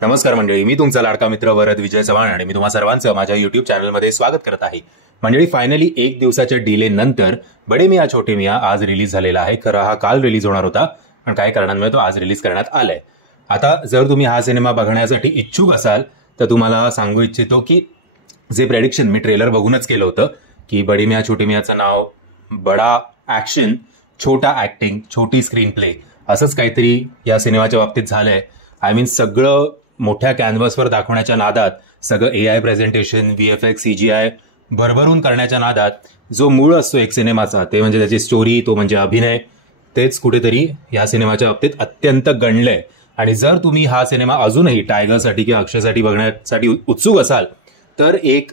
नमस्कार मंडळी, मी तुमचा लाडका मित्र वरद विजय चव्हाण आणि मी तुम्हा सर्वांचं माझ्या युट्यूब चॅनलमध्ये स्वागत करत आहे. मंडळी, फायनली एक दिवसाच्या डिले नंतर बडे मियां छोटे मियां आज रिलीज झालेला आहे. खरं हा काल रिलीज होणार होता, पण काही कारणांमुळे तो आज रिलीज करण्यात आलाय. आता जर तुम्ही हा सिनेमा बघण्यासाठी इच्छुक असाल तर तुम्हाला सांगू इच्छितो की जे प्रेडिक्शन मी ट्रेलर बघूनच केलं होतं की बडे मियां छोटे मियाचं नाव बडा ऍक्शन, छोटा ऍक्टिंग, छोटी स्क्रीन प्ले असंच काहीतरी या सिनेमाच्या बाबतीत झालंय. आय मीन सगळं मोठ्या कॅनव्हासवर दाखवण्याच्या नादात, सगळं AI प्रेझेंटेशन, VFX, CGI भरभरून करण्याच्या नादात जो मूळ असतो एक सिनेमाचा, ते म्हणजे त्याची स्टोरी, तो म्हणजे अभिनय, तेच कुठेतरी या सिनेमाच्या बाबतीत अत्यंत गणलंय. आणि जर तुम्ही हा सिनेमा अजूनही टायगरसाठी किंवा अक्षयसाठी बघण्यासाठी उत्सुक असाल तर एक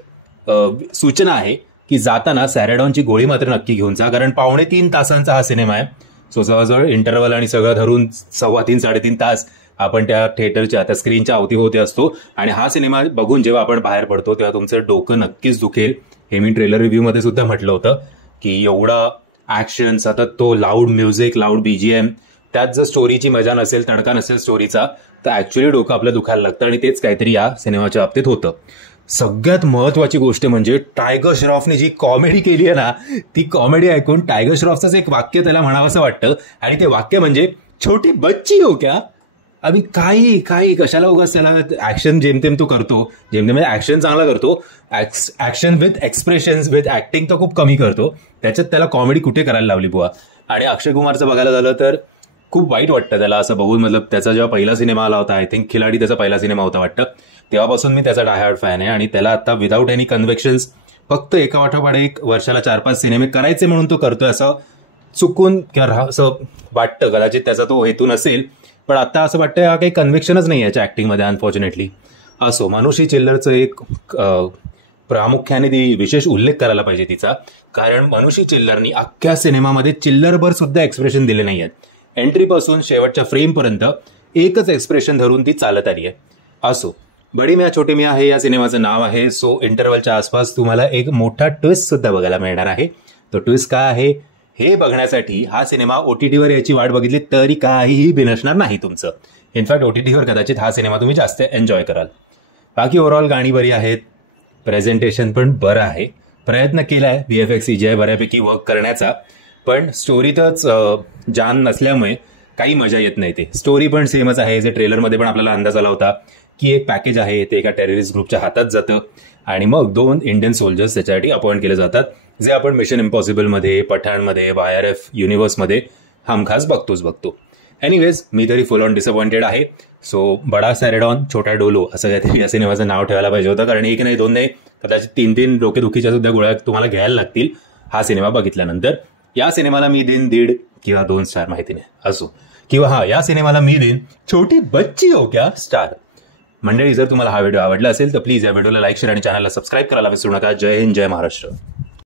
सूचना आहे की जाताना सॅरेडॉनची गोळी मात्र नक्की घेऊन जा, कारण 2.5 तासांचा हा सिनेमा आहे. सो जवळजवळ इंटरव्हल आणि सगळं धरून 3.25-3.5 तास आपण त्या थिएटरच्या, त्या स्क्रीनच्या अवतीभोवती असतो. आणि हा सिनेमा बघून जेव्हा आपण बाहेर पडतो तेव्हा तुमचं डोकं नक्कीच दुखेल. हे मी ट्रेलर रिव्ह्यूमध्ये सुद्धा म्हटलं होतं की एवढा ऍक्शन, सतत तो लाऊड म्युझिक, लाऊड BGM, त्यात जर स्टोरीची मजा नसेल, तडका नसेल स्टोरीचा, तर ऍक्च्युअली डोकं आपलं दुखायला लागतं. आणि तेच काहीतरी या सिनेमाच्या बाबतीत होतं. सगळ्यात महत्वाची गोष्ट म्हणजे टायगर श्रॉफने जी कॉमेडी केली आहे ना, ती कॉमेडी ऐकून टायगर श्रॉफचंच एक वाक्य त्याला म्हणावं असं वाटतं. आणि ते वाक्य म्हणजे छोटी बच्ची हो क्या. अभि काही कशाला उगाच त्याला ऍक्शन जेमतेम तो करतो, जेमतेम म्हणजे ऍक्शन चांगला करतो, action with expressions with acting तो खूप कमी करतो. त्याच्यात त्याला कॉमेडी कुठे करायला लावली बुवा. आणि अक्षय कुमारचं बघायला झालं तर खूप वाईट वाटतं त्याला असं बघून. मतलब त्याचा जेव्हा पहिला सिनेमा आला होता, आय थिंक खिलाडी त्याचा पहिला सिनेमा होता वाटतं, तेव्हापासून मी त्याचा डायहार्ड फॅन आहे. आणि त्याला आता विदाऊट एनी कन्व्हिक्शन्स फक्त एका पाठोपाठ एक वर्षाला 4-5 सिनेमे करायचे म्हणून तो करतोय, असं चुकून किंवा असं वाटतं. कदाचित त्याचा तो हेतू नसेल, पण आता असं वाटतं हा काही कन्व्हिक्शनच नाही याच्या ऍक्टिंगमध्ये अनफॉर्च्युनेटली. असो, मानुषी चिल्लरचं एक प्रामुख्याने ती विशेष उल्लेख करायला पाहिजे तिचा, कारण मानुषी चिल्लरनी अख्ख्या सिनेमामध्ये चिल्लरभर सुद्धा एक्सप्रेशन दिले नाही आहेत. एंट्रीपासून शेवटच्या फ्रेमपर्यंत एकच एक्सप्रेशन धरून ती चालत आली आहे. असो, बडे मियां छोटे मियां हे या सिनेमाचं नाव आहे. सो इंटरव्हलच्या आसपास तुम्हाला एक मोठा ट्विस्ट सुद्धा बघायला मिळणार आहे. तो ट्विस्ट काय आहे हे बघण्यासाठी हा सिनेमा OTTवर याची वाट बघितली तरी काहीही बिनसणार नाही तुमचं. इनफॅक्ट OTTवर कदाचित हा सिनेमा तुम्ही जास्त एन्जॉय कराल. बाकी ओव्हरऑल गाणी बरी आहेत, प्रेझेंटेशन पण बरं आहे, प्रयत्न केलाय VFX CGI बऱ्यापैकी वर्क करण्याचा, पण स्टोरीतच जान नसल्यामुळे काही मजा येत नाही. ते स्टोरी पण सेमच आहे, जे ट्रेलरमध्ये पण आपल्याला अंदाज आला होता की एक पॅकेज आहे, ते एका टेररिस्ट ग्रुपच्या हातात जातं आणि मग 2 इंडियन सोल्जर्स त्याच्यासाठी अपॉइंट केले जातात, जे आपण मिशन इम्पॉसिबलमध्ये, पठाणमध्ये, YRF युनिव्हर्समध्ये हमखास बघतो. एनिवेज, मी तरी फुल ऑन डिसअपॉइंटेड आहे. सो बडा सॅरेडॉन छोटा डोलो असं काहीतरी या सिनेमाचं नाव ठेवायला पाहिजे होतं, कारण 1 नाही 2 नाही, कदाचित 3 डोकेदुखीच्या सुद्धा गोळ्या तुम्हाला घ्यायला लागतील हा सिनेमा बघितल्यानंतर. या सिनेमाला मी देईन 1.5 किंवा 2 स्टार, माहिती नाही. असो, किंवा या सिनेमाला मी देईन छोटी बच्ची हो क्या स्टार. मंडळी, जर तुम्हाला हा व्हिडिओ आवडला असेल तर प्लीज या व्हिडिओला लाईक, शेअर आणि चॅनलला सबस्क्राईब करायला विसरू नका. जय हिंद, जय महाराष्ट्र.